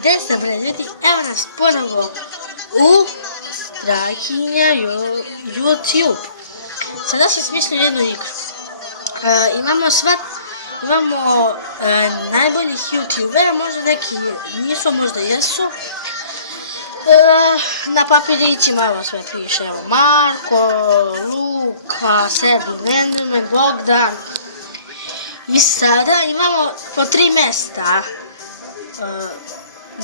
Gde ste bre ljudi? Evo nas ponovo u Strahinja YouTube. Sada sam smislio jednu igru. Imamo najboljih YouTubera, možda neki nisu, možda jesu. Na papirićima ovo sve piše, evo Marko, Luka, Sebi, Enderman, Bogdan. I sada imamo po 3 mesta.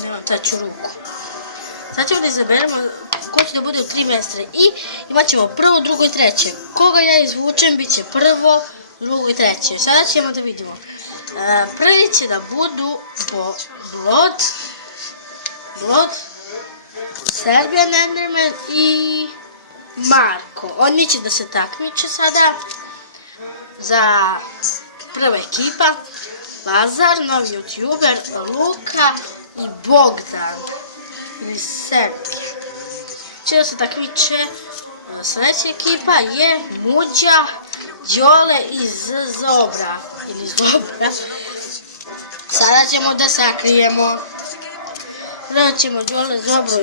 Nemam taču ruku. Sad ćemo da izaberemo ko će da bude u 3 mesta. I imat ćemo prvo, drugo i treće. Koga ja izvučem, bit će prvo, drugo i treće. Sada ćemo da vidimo. Prvi će da budu Blood, Serbian Enderman i Marko. Oni će da se takmiče sada za prva ekipa. Lazar, novi YouTuber, Luka i Bogdan iz Serbije će da se takmiče. Sljedeća ekipa je Muđa, Đole iz Zobra. Sada ćemo da sakrijemo. Sada ćemo Đole, Zobru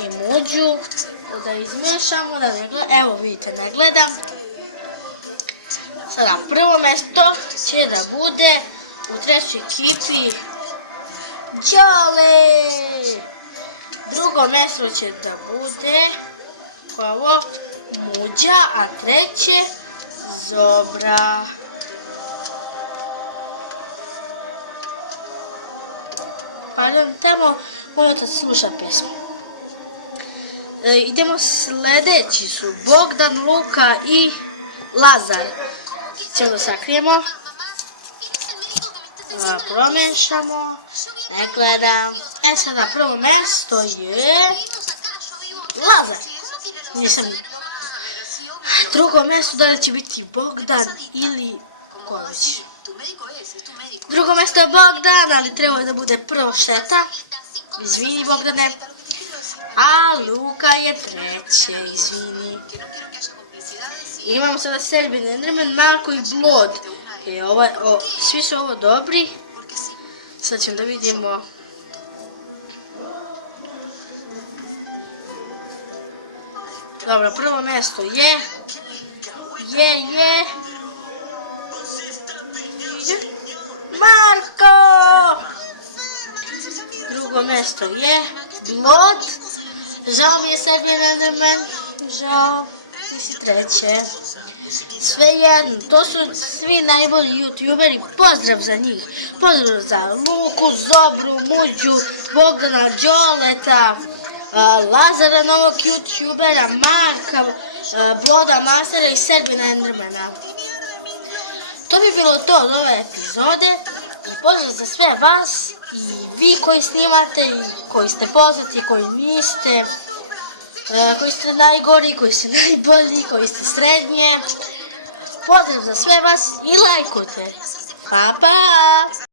i Muđu da izmešamo. Evo vidite, ne gledam. Sada prvo mesto će da bude u trećoj ekipi Đole. Drugo mesto će da bude ovo Muđa, a treće Zobra. Pardon, tamo možete slušati pesmu. Idemo, sljedeći su Bogdan, Luka i Lazar. Ćemo da sakrijemo. Promešamo. Ne gledam. Sada prvo mesto je Lazar. Drugo mesto da li će biti Bogdan ili Ković. Drugo mesto je Bogdan, ali treba da bude prvo šteta. Izvini Bogdane. A Luka je treće, izvini. Imamo sada Serbian Enderman, Marko i Blood. Svi su ovo dobri. Sad ćemo da vidimo. Dobro, prvo mesto je Marko. Drugo mesto je Blood. Žao mi je Serbian Enderman. Žao. Ti si treće. Sve jedno, to su svi najbolji YouTuberi, pozdrav za njih. Pozdrav za Luku, Zobru, Muđu, Bogdana, Đoleta, Lazara, novog YouTubera, Marka, Bloda, Mastera i Serbiana Endermana. To bi bilo to od ove epizode. Pozdrav za sve vas i vi koji snimate i koji ste poznati, koji niste, koji ste najgori, koji ste najbolji, koji ste srednje. Pozdrav za sve vas i lajkujte. Pa pa!